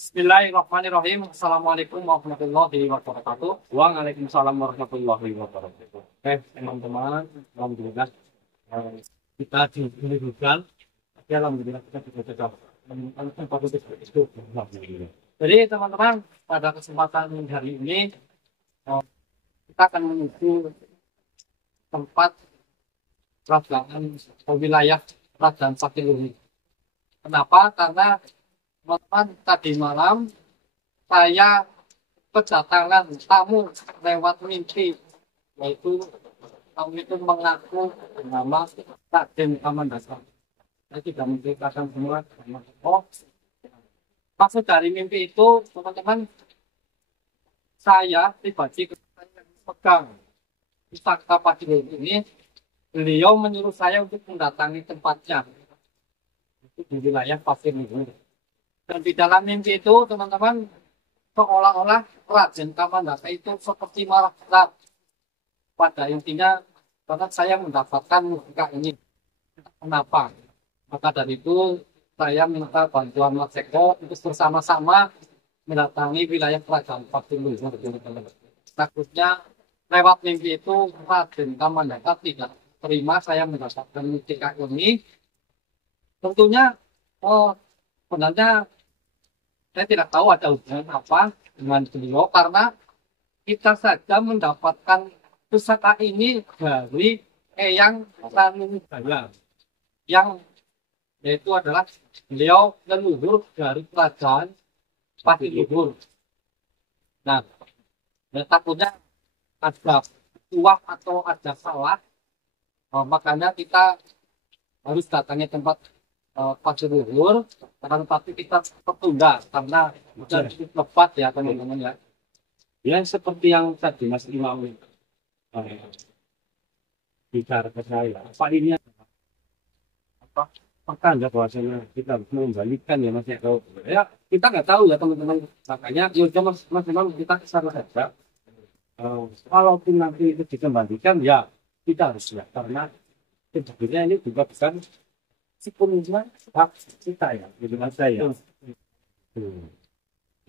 Bismillahirrahmanirrahim. Assalamualaikum warahmatullahi wabarakatuh. Waalaikumsalam warahmatullahi wabarakatuh. Teman-teman, alhamdulillah kita diberikan. Alhamdulillah kita juga menemukan tempat itu. Jadi teman-teman, pada kesempatan hari ini kita akan menuju tempat peragaan wilayah Kerajaan Patiluhur. Kenapa? Karena teman-teman, tadi malam saya kedatangan tamu lewat mimpi, yaitu tamu itu mengaku bernama Raden Kamandaka. Saya tidak menceritakan semua. Oh, maksud dari mimpi itu, teman-teman, saya pribadi pegang Pusaka Patiluhur ini, beliau menyuruh saya untuk mendatangi tempatnya, itu di wilayah Patiluhur. Dan di dalam mimpi itu, teman-teman, seolah-olah Raden Kamandaka itu seperti marah berat. Pada intinya, karena saya mendapatkan mustika ini. Kenapa? Maka dari itu, saya minta bantuan Mas Eko untuk bersama-sama mendatangi wilayah Kerajaan Patiluhur. Takutnya, lewat mimpi itu, Raden Kamandaka tidak terima saya mendapatkan mustika ini. Tentunya, sebenarnya saya tidak tahu ada hubungan apa dengan beliau, karena kita saja mendapatkan pusaka ini dari Eyang Ranunjaya, yang yaitu adalah beliau leluhur dari Kerajaan Patiluhur. Nah, ya, takutnya ada uang atau ada salah, makanya kita harus datangi tempat Patiluhur, tapi kita tertunda karena sudah cukup lebat ya teman-teman ya. Ya seperti yang tadi Mas Imam bicara ke saya, apa ini apa pertanda bahwasanya kita harus mengembalikan ya Mas ya. Ya kita nggak tahu ya teman-teman, makanya ya Mas Imam kita kesana saja. Walaupun nanti itu dikembalikan ya kita harus ya, karena sebenarnya ini juga bukan sepenuhnya hak kita ya, gitu mas saya.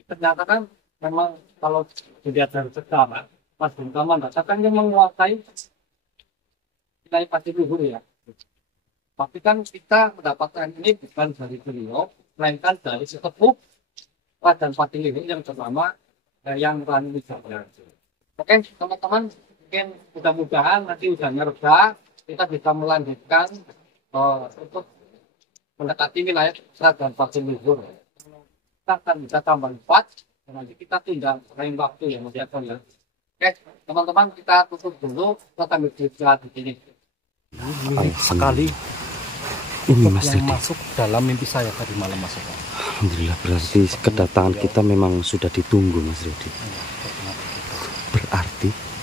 Ternyata kan memang kalau dilihat dari sekarang, Mas Kamandaka kan yang menguasai wilayah Patiluhur ya. Tapi kan kita mendapatkan ini bukan dari beliau, melainkan dari sesepuh Kerajaan Patiluhur yang bernama Eyang Ranunjaya. Oke teman-teman, mungkin mudah-mudahan nanti udah ngereda, kita bisa melanjutkan untuk mendekati wilayah Kerajaan Patiluhur. Kita akan bisa tambah 4 dan nanti kita tunda lain waktu ya Mas Yakon ya. Oke teman-teman, kita tutup dulu, kita ambil istirahat di sini. Sekali ini Mas yang masuk dalam mimpi saya tadi malam Mas Eko. Alhamdulillah, berarti kedatangan kita memang sudah ditunggu Mas Rudi. Berarti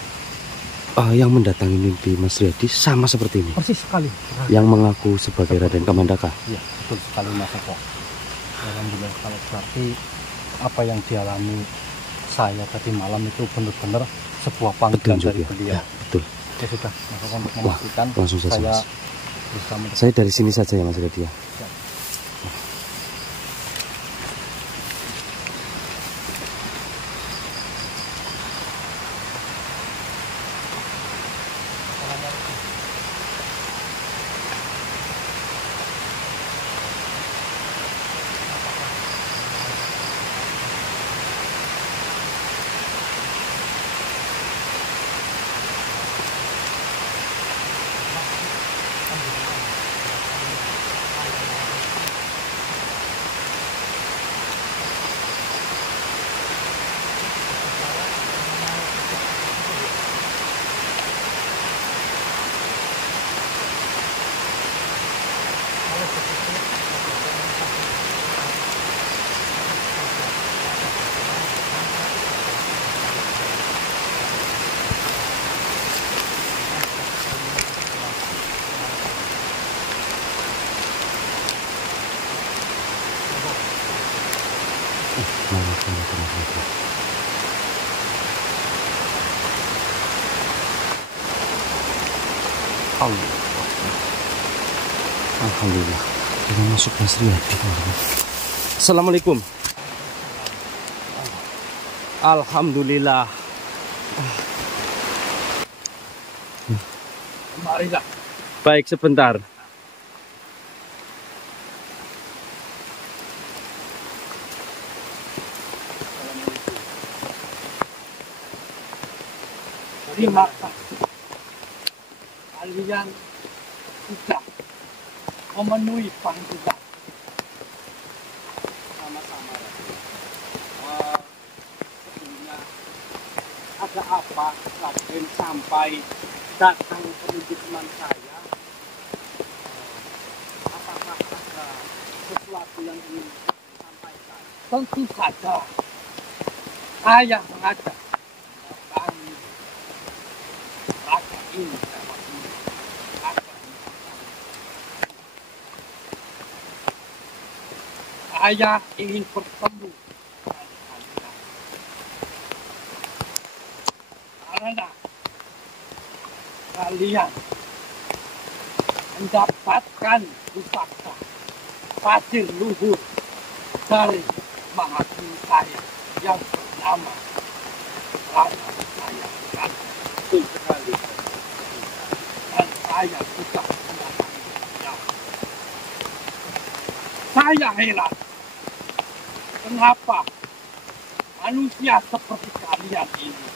yang mendatangi mimpi Mas Riyadi sama seperti ini. Persis sekali. Yang mengaku sebagai Raden Kamandaka. Iya, betul sekali Mas Eko. Alhamdulillah, kalau berarti apa yang dialami saya tadi malam itu benar-benar sebuah panggilan dari beliau. Ya, betul. Ya sudah, Mas Eko, untuk memastikan langsung saja saya dari sini saja ya Mas Riyadi ya. Alhamdulillah, kita masuk Mas Riyadi. Assalamualaikum. Alhamdulillah. Marilah. Baik, sebentar. Terima kasih. Kalian sudah memenuhi panggilan. Sama-sama. Sebelumnya ada apa Raden sampai datang menuju teman saya? Apakah ada sesuatu yang ingin disampaikan? Tentu saja. Saya mengajak kami rakyat ini dapat saya ingin bertemu dengan kalian. Karena kalian mendapatkan pusaka pasir luhur dari mahaguru saya yang bernama Rana saya kan betul sekali. Dan saya sudah mendatanginya. Saya heran kenapa manusia seperti kalian ini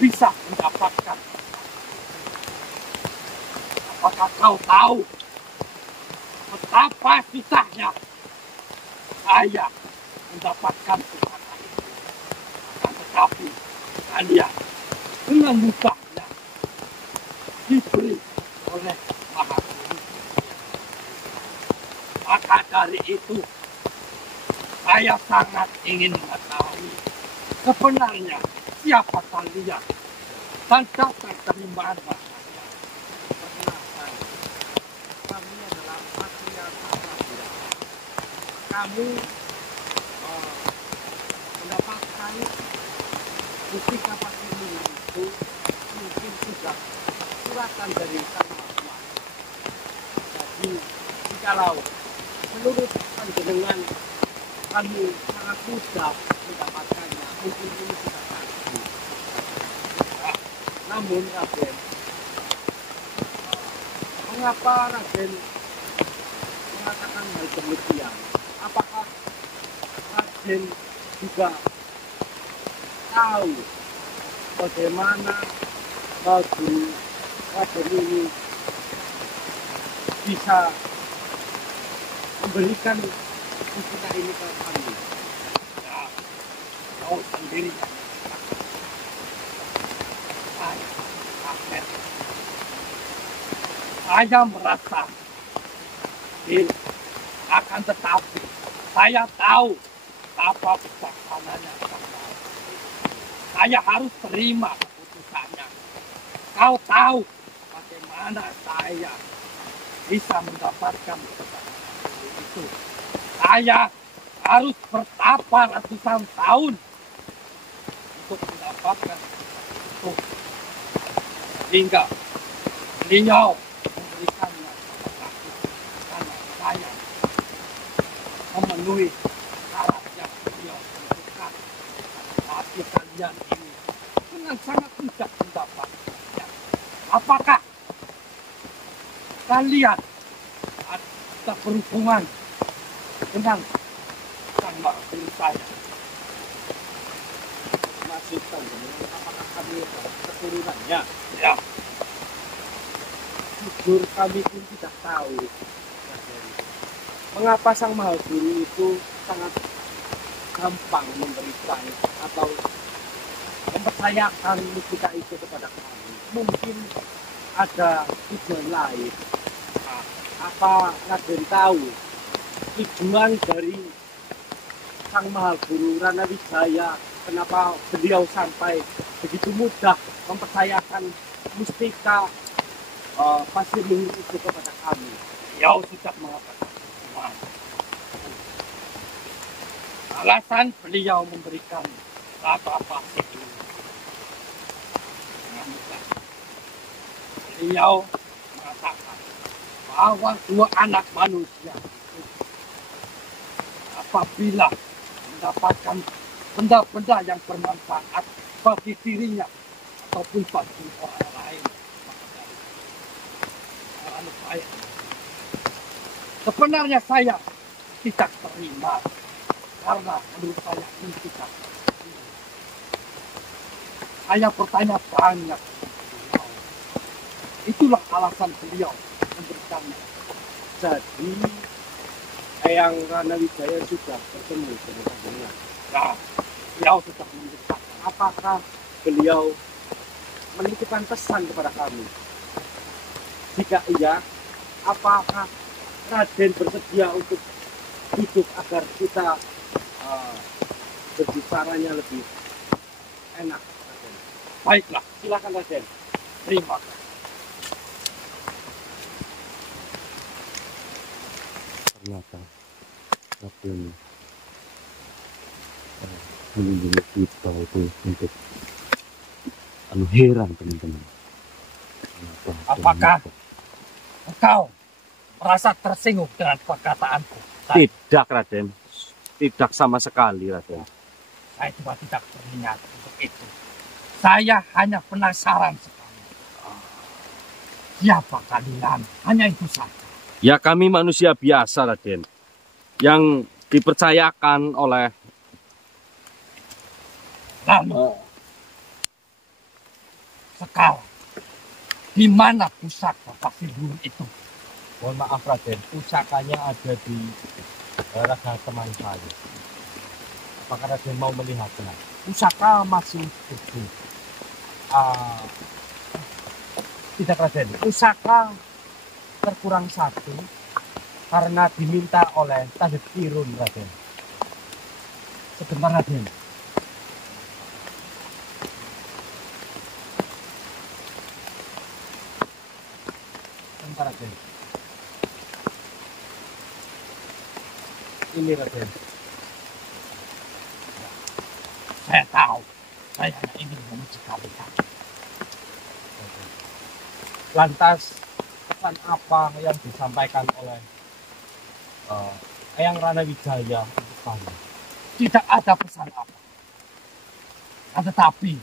bisa mendapatkan. Apakah kau tahu betapa susahnya saya mendapatkan pusaka itu? Akan tetapi kalian dengan mudahnya diberi oleh Maha Guru. Maka dari itu saya sangat ingin mengetahui sebenarnya siapa kalian dan datang dari mana. Kami adalah Satria Satria. Kamu mendapatkan mustika pasir luhur itu mungkin sudah suratan dari Sang Maha Kuasa. Jadi jikalau menurut panjenengan kami sangat mudah mendapatkannya, mungkin ini sudah pasti. Namun Raden, mengapa Raden mengatakan hal demikian? Apakah Raden juga tahu bagaimana Guru Raden ini bisa memberikan mustika ini ke kami? Ya, kau sendiri. Saya merasa akan tetapi saya tahu apa bijaksananya. Saya harus terima keputusannya. Kau tahu bagaimana saya bisa mendapatkan itu. Saya harus bertapa ratusan tahun untuk mendapatkan itu. Hingga beliau memberikannya kepada aku. Karena saya memenuhi syarat yang beliau tentukan. Tapi kalian ini dengan sangat mudah mendapatkannya. Apakah kalian ada berhubungan dengan Sang Maha Guru saya? Maksudkan, apakah kami keturunannya? Ya. Jujur kami pun tidak tahu. Mengapa Sang Maha Guru itu sangat gampang memberikan atau mempercayakan mustika itu kepada kami? Mungkin ada tujuan lain. Nah, apa Raden tahu tujuan dari Sang Maha Guru Rana Wijaya, kenapa beliau sampai begitu mudah mempercayakan mustika pasir luhur itu kepada kami? Beliau sudah mengatakan alasan beliau memberikan apa pasir luhur. Beliau mengatakan bahwa dua anak manusia itu apabila mendapatkan benda-benda yang bermanfaat bagi dirinya ataupun bagi orang lain. Sebenarnya saya tidak terima karena menurut saya ini tidak terima. Saya bertanya banyak. Itulah alasan beliau memberikannya. Jadi Eyang Ranawijaya sudah bertemu dengan panjenengan. Nah, beliau sudah mendekat. Apakah beliau menitipkan pesan kepada kami? Jika iya, apakah Raden bersedia untuk hidup agar kita berbicaranya lebih enak, Raden? Baiklah, Silakan Raden. terima kasih. Ternyata Raden melindungi kita itu untuk heran teman-teman. Apakah engkau merasa tersinggung dengan perkataanku? Tidak, Raden. Tidak sama sekali, Raden. Saya juga tidak berniat untuk itu. Saya hanya penasaran sekali. Siapa kalian? Hanya itu saja. Ya, kami manusia biasa, Raden. Yang dipercayakan oleh Lalu, sekarang, di mana pusaka pasir burung itu? mohon maaf, Raden. Pusakanya ada di raga teman saya. Apakah Raden mau melihatnya? Pusaka masih utuh. Tidak, Raden. Pusaka terkurang satu karena diminta oleh Tadek Kirun, Raden. Sebentar, Raden. Sebentar, Raden. Ini, Raden. Saya tahu. Saya hanya ingin memuji kalian. Lantas pesan apa yang disampaikan oleh Eyang Ranawijaya untuk kamu? Tidak ada pesan apa. Tetapi,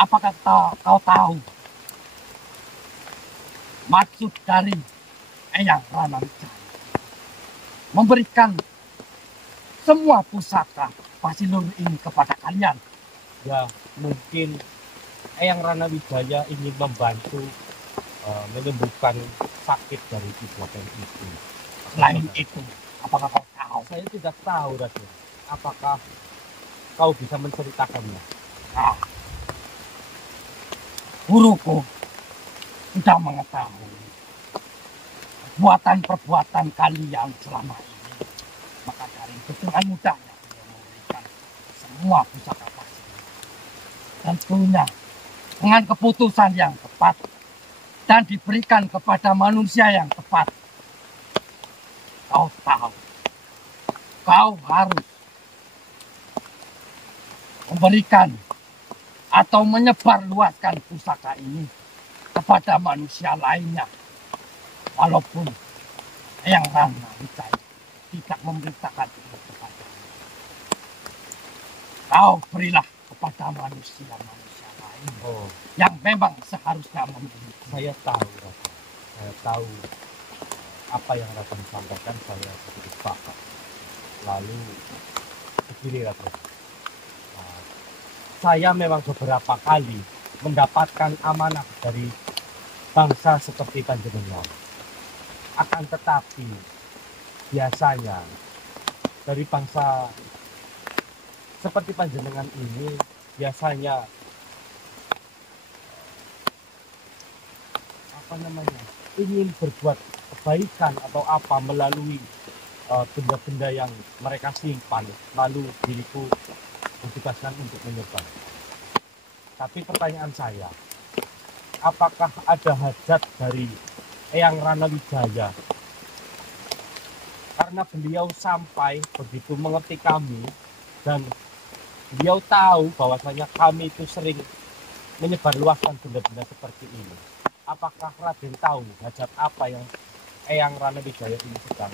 apakah kau tahu maksud dari Eyang Ranawijaya memberikan semua pusaka Pasilur ini kepada kalian? Ya, mungkin Eyang Ranawijaya ingin membantu menyembuhkan sakit dari Kiboten itu. Selain itu, apakah kau tahu? Saya tidak tahu, Raden. Apakah kau bisa menceritakannya? Nah, guruku sudah mengetahui perbuatan-perbuatan kalian selama ini. Maka dari itu dengan mudahnya beliau memberikan semua pusaka pasir. Tentunya dengan keputusan yang tepat dan diberikan kepada manusia yang tepat. Kau tahu, kau harus memberikan atau menyebarluaskan pusaka ini kepada manusia lainnya. Walaupun Eyang Ranawijaya tidak memberitakan itu kepada kau, berilah kepada manusia-manusia lain yang memang seharusnya memiliki. Saya tahu, Raden. Saya tahu apa yang Raden sampaikan, saya sedikit paham. Lalu begini, Raden. Saya memang beberapa kali mendapatkan amanah dari bangsa seperti panjenengan. Akan tetapi biasanya dari bangsa seperti panjenengan ini biasanya ingin berbuat kebaikan atau apa melalui benda-benda yang mereka simpan, lalu diriku ditugaskan untuk menyebar. Tapi pertanyaan saya, apakah ada hajat dari Eyang Ranawijaya? Karena beliau sampai begitu mengerti kami dan beliau tahu bahwasanya kami itu sering menyebarluaskan benda-benda seperti ini. Apakah Raden tahu hajat apa yang Eyang Ranawijaya ini sedang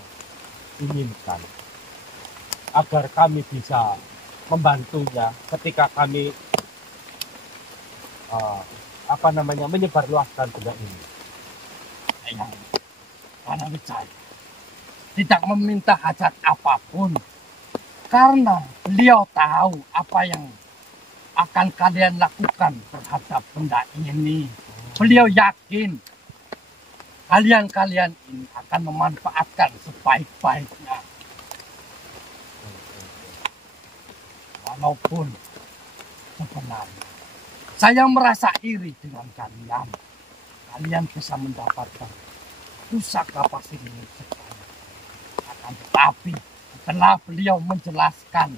inginkan? agar kami bisa membantunya ketika kami menyebarluaskan benda ini. Karena Wijaya tidak meminta hajat apapun, karena beliau tahu apa yang akan kalian lakukan terhadap benda ini. Beliau yakin kalian ini akan memanfaatkan sebaik-baiknya. Walaupun sebenarnya saya merasa iri dengan kalian. Kalian bisa mendapatkan pusaka pasir ini sebanyak. Akan tetapi setelah beliau menjelaskan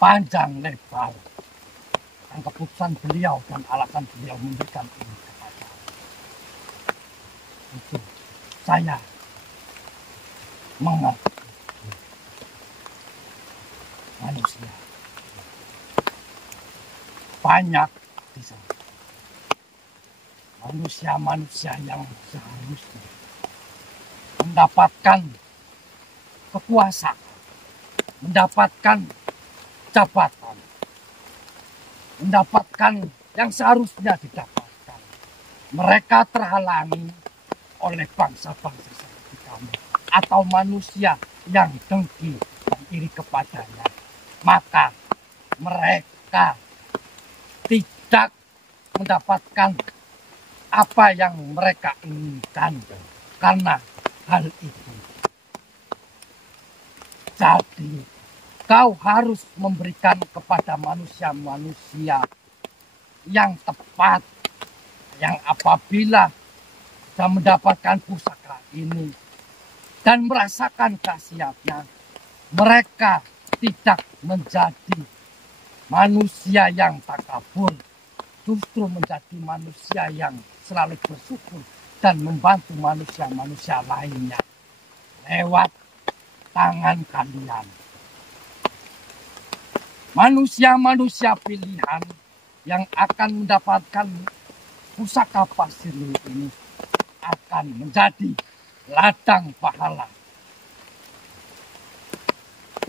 panjang lebar tentang keputusan beliau dan alasan beliau memberikan ini kepada itu, saya mengerti manusia banyak di sana. Manusia-manusia yang seharusnya mendapatkan kekuasaan, mendapatkan jabatan, mendapatkan yang seharusnya didapatkan. Mereka terhalangi oleh bangsa-bangsa seperti kami atau manusia yang dengki dan iri kepadanya. Maka mereka tidak mendapatkan apa yang mereka inginkan karena hal itu. Jadi kau harus memberikan kepada manusia-manusia yang tepat, yang apabila sudah mendapatkan pusaka ini dan merasakan khasiatnya, mereka tidak menjadi manusia yang takabur, justru menjadi manusia yang selalu bersyukur dan membantu manusia-manusia lainnya lewat tangan kalian. Manusia-manusia pilihan yang akan mendapatkan pusaka pasir ini akan menjadi ladang pahala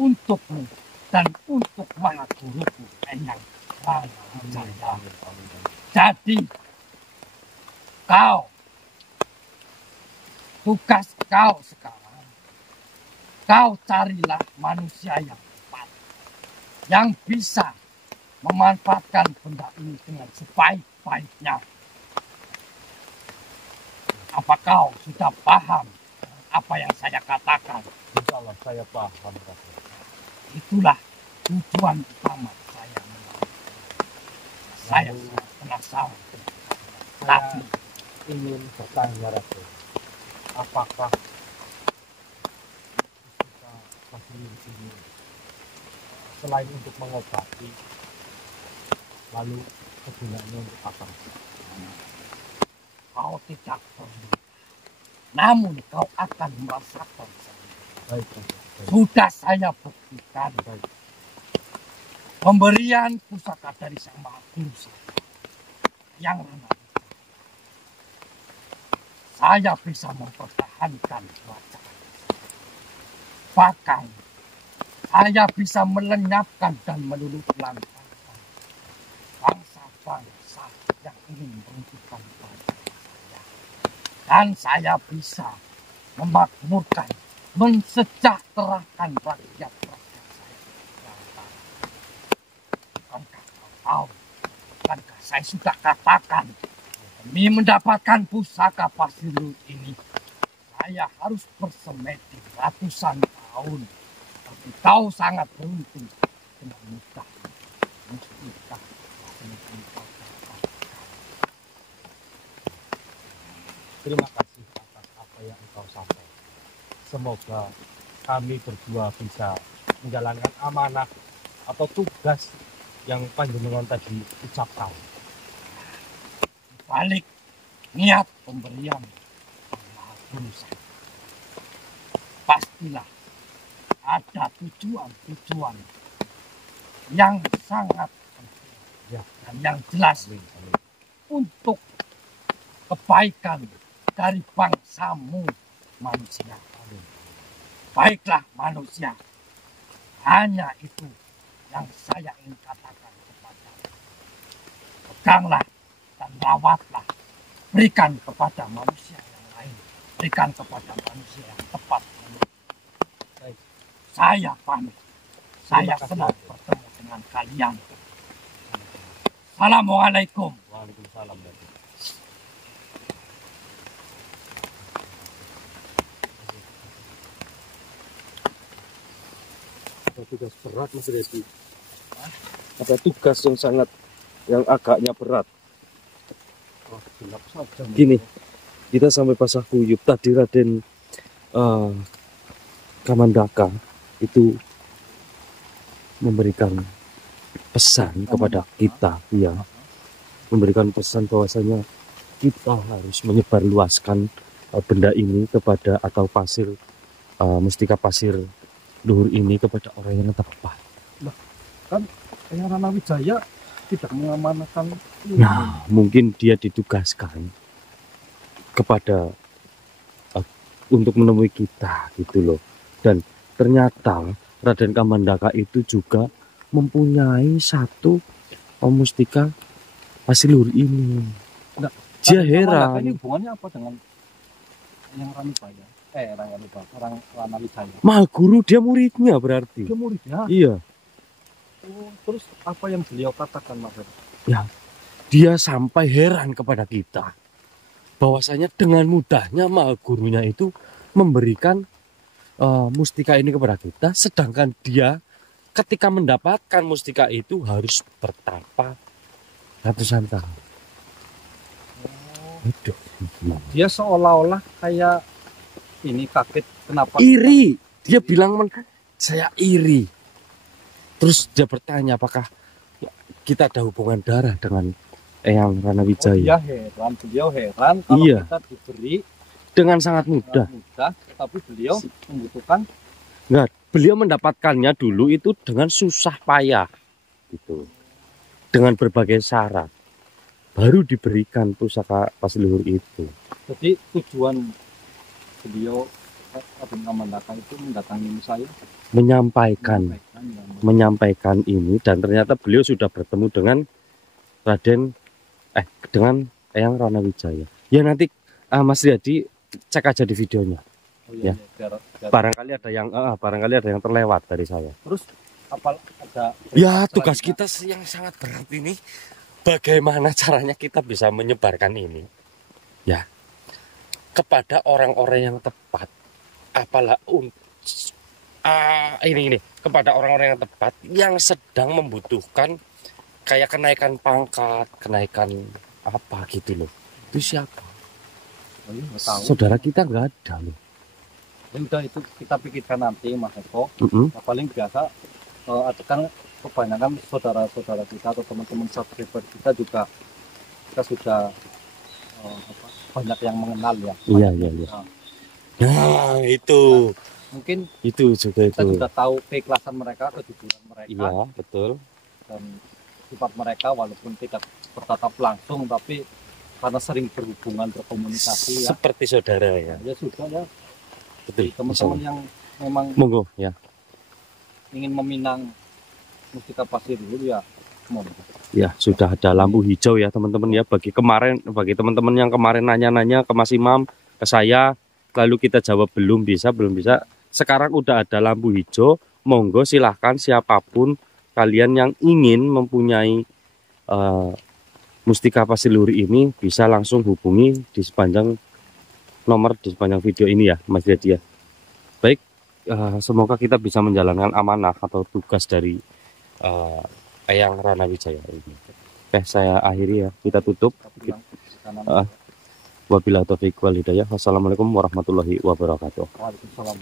untukmu dan untuk Maha Guruku Enyang Ranajaya. Jadi tugas kau sekarang, kau carilah manusia yang tepat, yang bisa memanfaatkan benda ini dengan sebaik-baiknya. Apa kau sudah paham apa yang saya katakan? Insya Allah saya paham. Itulah tujuan utama saya. Saya sangat penasaran. Tapi ingin bertanya, Ratu, apakah pusaka pasir ini selain untuk mengobati, lalu kegunaannya untuk apa? kau tidak perlu, namun kau akan merasakan. Baik. Sudah saya buktikan. Pemberian pusaka dari Sang Maha Guru yang Ranajaya, saya bisa mempertahankan kerajaan. Bahkan saya bisa melenyapkan dan meluluhlantang bangsa-bangsa yang ingin meruntuhkan kerajaan saya. Dan saya bisa memakmurkan, mensejahterakan rakyat-rakyat saya. Bukankah kau tahu? Bukankah saya sudah katakan, demi mendapatkan pusaka pasir ini, saya harus bersemedi ratusan tahun. Tapi kau sangat beruntung dengan mudah. Mustika pasir kau dapatkan. Terima kasih atas apa yang engkau sampaikan. Semoga kami berdua bisa menjalankan amanah atau tugas yang panjenengan tadi ucapkan. Balik niat pemberian Sang Maha Guru saya, pastilah ada tujuan-tujuan yang sangat penting dan yang jelas untuk kebaikan dari bangsamu manusia. Baiklah manusia, Hanya itu yang saya ingin katakan kepadamu. Peganglah dan rawatlah. Berikan kepada manusia yang lain. Berikan kepada manusia yang tepat. Saya pamit. Saya senang bertemu dengan kalian. Assalamualaikum. Waalaikumsalam. Ada tugas berat Mas Redi. Ada tugas yang agaknya berat. Oh, gelap saja. Gini, kita sampai Pasar Kuyup tadi Raden Kamandaka itu memberikan pesan kepada kita, ya, memberikan pesan bahwasanya kita harus menyebarluaskan benda ini kepada atau pasir mustika pasir luhur ini kepada orang yang tepat. Nah, kan Eyang Ranawijaya tidak mengamankan ini. Nah, mungkin dia ditugaskan kepada untuk menemui kita gitu loh. Dan ternyata Raden Kamandaka itu juga mempunyai satu mustika pasir luhur ini. Nah, dia heran. Ini hubungannya apa dengan Eyang Ranawijaya? Orang Ranawijaya. Mahaguru dia muridnya berarti. Dia muridnya? Iya. Oh, terus apa yang beliau katakan Mas? Ya, dia sampai heran kepada kita. Bahwasanya dengan mudahnya Mahagurunya itu memberikan mustika ini kepada kita. Sedangkan dia ketika mendapatkan mustika itu harus bertapa ratusan tahun. Aduh, dia seolah-olah kayak ini kaget kenapa? Iri. Dia bilang saya iri. Terus dia bertanya apakah kita ada hubungan darah dengan Eyang Ranawijaya. Oh, dia heran, beliau heran kalau kita diberi dengan sangat mudah. Tapi beliau membutuhkan. Enggak, beliau mendapatkannya dulu itu dengan susah payah, gitu, dengan berbagai syarat, baru diberikan pusaka pasir luhur itu. Jadi tujuan beliau Raden Kamandaka itu mendatangi saya, menyampaikan ini, dan ternyata beliau sudah bertemu dengan dengan Eyang Ranawijaya. Ya nanti Mas Riyadi cek aja di videonya. Oh, iya, ya. Biar barangkali ada yang terlewat dari saya. Terus apa ada? Ya tugas kita yang sangat berat ini, bagaimana caranya kita bisa menyebarkan ini, ya, kepada orang-orang yang tepat. Apalah ini kepada orang-orang yang tepat yang sedang membutuhkan kayak kenaikan pangkat, kenaikan apa gitu loh. Itu siapa? Oh, iya, saudara kita nggak ada loh. Ya udah, itu kita pikirkan nanti Mas Eko. Paling biasa kan kebanyakan saudara-saudara kita atau teman-teman subscriber kita juga kita sudah banyak yang mengenal ya. Iya. Nah itu mungkin itu juga kita sudah tahu keikhlasan mereka, kejujuran mereka. Iya betul. Dan sifat mereka walaupun tidak bertatap langsung, tapi karena sering berhubungan, berkomunikasi ya. Seperti saudara ya. Ya sudah ya. Betul. Teman-teman yang memang monggo ya ingin meminang mustika pasir luhur ya. Monggo. Ya sudah ada lampu hijau ya teman-teman ya, bagi teman-teman yang kemarin nanya-nanya ke Mas Imam, ke saya, lalu kita jawab belum bisa. Sekarang udah ada lampu hijau, monggo silahkan siapapun kalian yang ingin mempunyai mustika pasir luhur ini bisa langsung hubungi di sepanjang nomor di sepanjang video ini ya Mas Riyadi ya. Baik, semoga kita bisa menjalankan amanah atau tugas dari Eyang Ranawijaya ini. Oke, saya akhiri ya, kita tutup. Wabillahi taufiq wal hidayah. Wassalamualaikum warahmatullahi wabarakatuh. Waalaikumsalam.